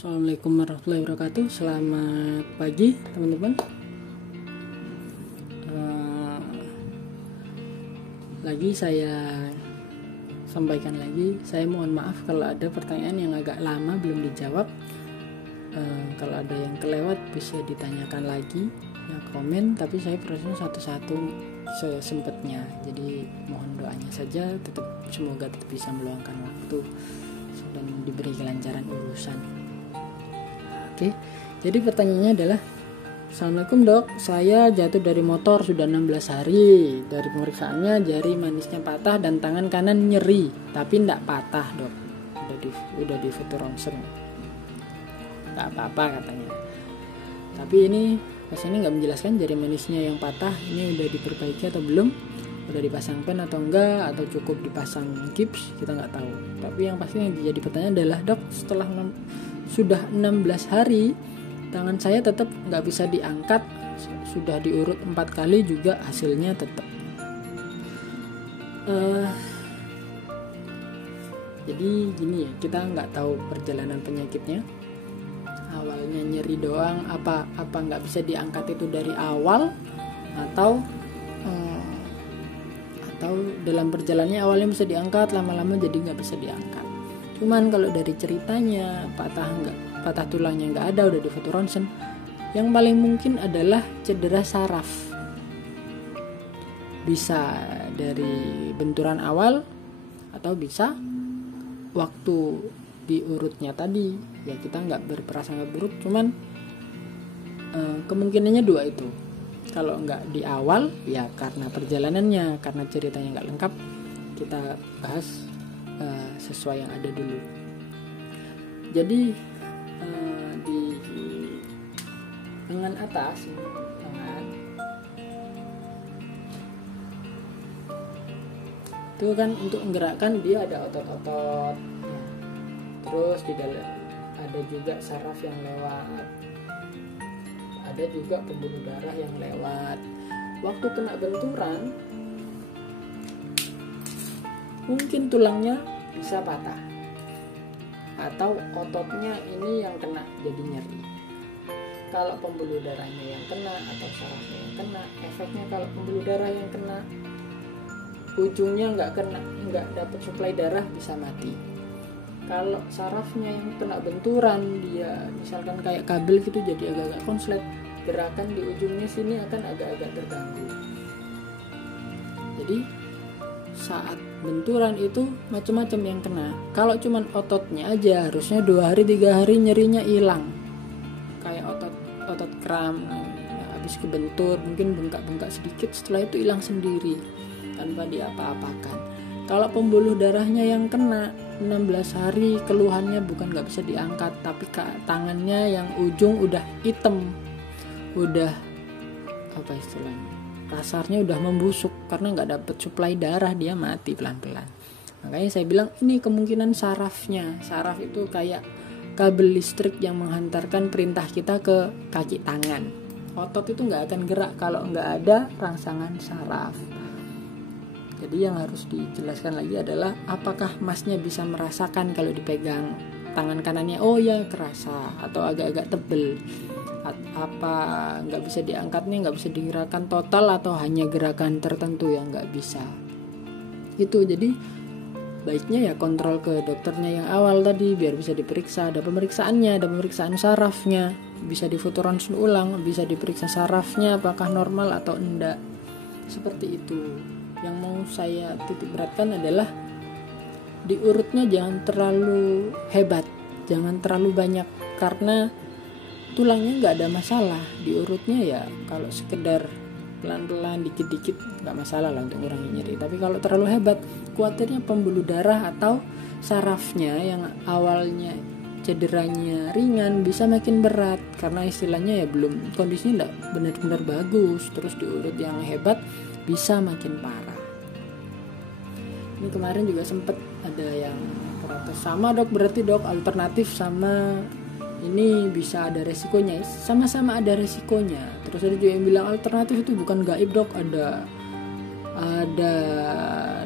Assalamualaikum warahmatullahi wabarakatuh. Selamat pagi teman-teman. Lagi saya sampaikan lagi, saya mohon maaf kalau ada pertanyaan yang agak lama belum dijawab. Kalau ada yang kelewat bisa ditanyakan lagi ya, komen, tapi saya prosesnya satu-satu sesempatnya. Jadi mohon doanya saja, semoga tetap bisa meluangkan waktu dan diberi kelancaran urusan. Oke, jadi pertanyaannya adalah, Assalamualaikum dok, saya jatuh dari motor sudah 16 hari. Dari pemeriksaannya jari manisnya patah dan tangan kanan nyeri, tapi tidak patah dok. Udah di foto ronsen, nggak apa-apa katanya. Tapi ini pasiennya nggak menjelaskan jari manisnya yang patah ini udah diperbaiki atau belum, udah dipasang pen atau enggak, atau cukup dipasang gips, kita nggak tahu. Tapi yang pasti yang jadi pertanyaan adalah, dok, setelah sudah 16 hari tangan saya tetap nggak bisa diangkat, sudah diurut 4 kali juga hasilnya tetap. Jadi gini ya, kita nggak tahu perjalanan penyakitnya. Awalnya nyeri doang, apa nggak bisa diangkat itu dari awal, atau dalam perjalanannya awalnya bisa diangkat, lama-lama jadi nggak bisa diangkat. Cuman kalau dari ceritanya patah tulangnya nggak ada, udah di foto ronsen, yang paling mungkin adalah cedera saraf. Bisa dari benturan awal atau bisa waktu diurutnya tadi. Ya kita nggak berprasangka buruk, cuman kemungkinannya dua itu. Kalau nggak di awal ya karena perjalanannya, karena ceritanya nggak lengkap, kita bahas sesuai yang ada dulu. Jadi di lengan atas, lengan itu kan untuk menggerakkan, dia ada otot-otot, terus di dalam ada juga saraf yang lewat, ada juga pembuluh darah yang lewat. Waktu kena benturan mungkin tulangnya bisa patah, atau ototnya ini yang kena jadi nyeri. Kalau pembuluh darahnya yang kena atau sarafnya yang kena, efeknya kalau pembuluh darah yang kena ujungnya nggak dapat suplai darah, bisa mati. Kalau sarafnya yang kena benturan, dia misalkan kayak kabel gitu jadi agak-agak konslet, gerakan di ujungnya sini akan agak-agak terganggu. Jadi saat benturan itu macam-macam yang kena. Kalau cuman ototnya aja harusnya 2 hari 3 hari nyerinya hilang. Kayak otot kram habis kebentur mungkin bengkak-bengkak sedikit, setelah itu hilang sendiri tanpa diapa-apakan. Kalau pembuluh darahnya yang kena 16 hari, keluhannya bukan nggak bisa diangkat, tapi tangannya yang ujung udah hitam, udah apa istilahnya, kasarnya udah membusuk karena nggak dapet suplai darah, dia mati pelan-pelan. Makanya saya bilang ini kemungkinan sarafnya. Saraf itu kayak kabel listrik yang menghantarkan perintah kita ke kaki tangan. Otot itu nggak akan gerak kalau nggak ada rangsangan saraf. Jadi yang harus dijelaskan lagi adalah, apakah masnya bisa merasakan kalau dipegang tangan kanannya, oh ya kerasa, atau agak-agak tebel, apa nggak bisa diangkat nih, nggak bisa digerakkan total, atau hanya gerakan tertentu yang nggak bisa. Itu jadi baiknya ya kontrol ke dokternya yang awal tadi biar bisa diperiksa. Ada pemeriksaannya, ada pemeriksaan sarafnya, bisa difoto ronsen ulang, bisa diperiksa sarafnya apakah normal atau enggak. Seperti itu. Yang mau saya titik beratkan adalah diurutnya jangan terlalu hebat, jangan terlalu banyak, karena tulangnya nggak ada masalah. Diurutnya ya kalau sekedar pelan-pelan dikit-dikit nggak masalah lah untuk ngurangi nyeri. Tapi kalau terlalu hebat, khawatirnya pembuluh darah atau sarafnya yang awalnya cederanya ringan bisa makin berat, karena istilahnya ya belum, kondisinya nggak benar-benar bagus. Terus diurut yang hebat bisa makin parah. Ini kemarin juga sempet ada yang protes, sama dok, berarti dok alternatif sama ini bisa ada resikonya. Sama-sama ada resikonya. Terus ada juga yang bilang alternatif itu bukan gaib dok, ada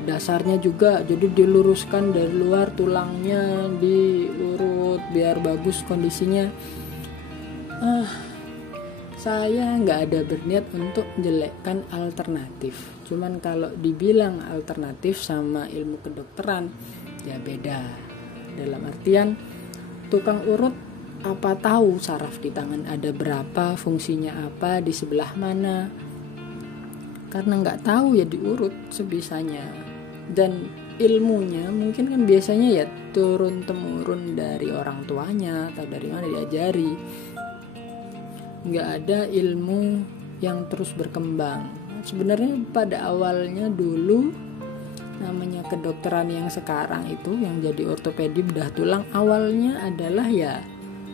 dasarnya juga, jadi diluruskan dari luar tulangnya, diurut biar bagus kondisinya. Saya nggak ada berniat untuk menjelekkan alternatif. Cuman kalau dibilang alternatif sama ilmu kedokteran, ya beda. Dalam artian tukang urut apa tahu saraf di tangan ada berapa, fungsinya apa, di sebelah mana. Karena nggak tahu ya diurut sebisanya. Dan ilmunya mungkin kan biasanya ya turun temurun dari orang tuanya atau dari mana diajari. Nggak ada ilmu yang terus berkembang. Sebenarnya pada awalnya dulu namanya kedokteran yang sekarang itu yang jadi ortopedi bedah tulang awalnya adalah ya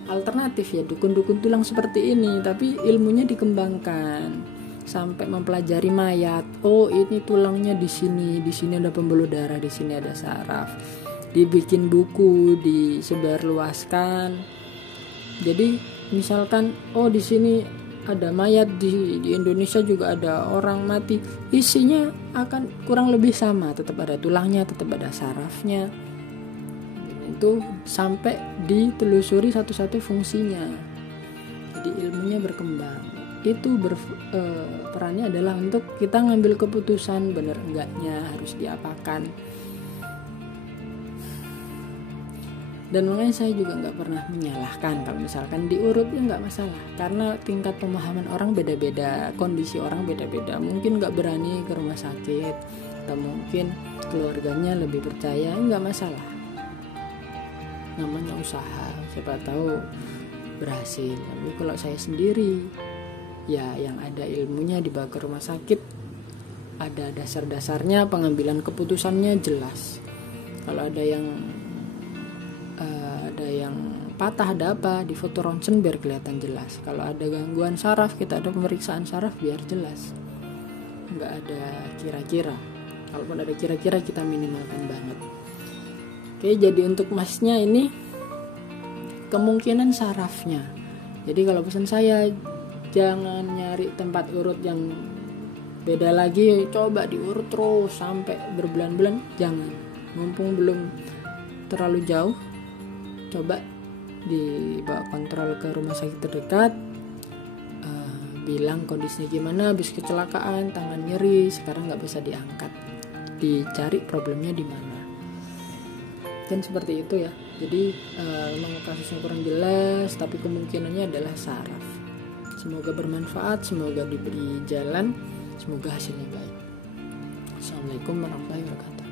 alternatif ya, dukun-dukun tulang seperti ini, tapi ilmunya dikembangkan sampai mempelajari mayat. Oh, ini tulangnya di sini ada pembuluh darah, di sini ada saraf. Dibikin buku, disebarluaskan. Jadi misalkan di sini ada mayat, di Indonesia juga ada orang mati, isinya akan kurang lebih sama, tetap ada tulangnya, tetap ada sarafnya. Itu sampai ditelusuri satu-satu fungsinya. Jadi ilmunya berkembang. Itu perannya adalah untuk kita ngambil keputusan benar enggaknya, harus diapakan. Dan makanya saya juga nggak pernah menyalahkan kalau misalkan diurut ya nggak masalah, karena tingkat pemahaman orang beda-beda, kondisi orang beda-beda. Mungkin nggak berani ke rumah sakit, atau mungkin keluarganya lebih percaya, nggak masalah. Namanya usaha, siapa tahu berhasil. Tapi kalau saya sendiri, ya yang ada ilmunya dibawa ke rumah sakit, ada dasar-dasarnya, pengambilan keputusannya jelas. Kalau ada yang patah, ada apa, di foto ronsen biar kelihatan jelas. Kalau ada gangguan saraf, kita ada pemeriksaan saraf biar jelas, nggak ada kira-kira. Kalaupun ada kira-kira kita minimalkan banget. Oke, jadi untuk masnya ini kemungkinan sarafnya. Jadi kalau pesan saya, jangan nyari tempat urut yang beda lagi, coba diurut terus sampai berbulan-bulan, jangan. Mumpung belum terlalu jauh, coba dibawa kontrol ke rumah sakit terdekat, bilang kondisinya gimana, habis kecelakaan, tangan nyeri, sekarang nggak bisa diangkat, dicari problemnya di mana. Dan seperti itu ya. Jadi memang kasusnya kurang jelas, tapi kemungkinannya adalah saraf. Semoga bermanfaat, semoga diberi jalan, semoga hasilnya baik. Assalamualaikum warahmatullahi wabarakatuh.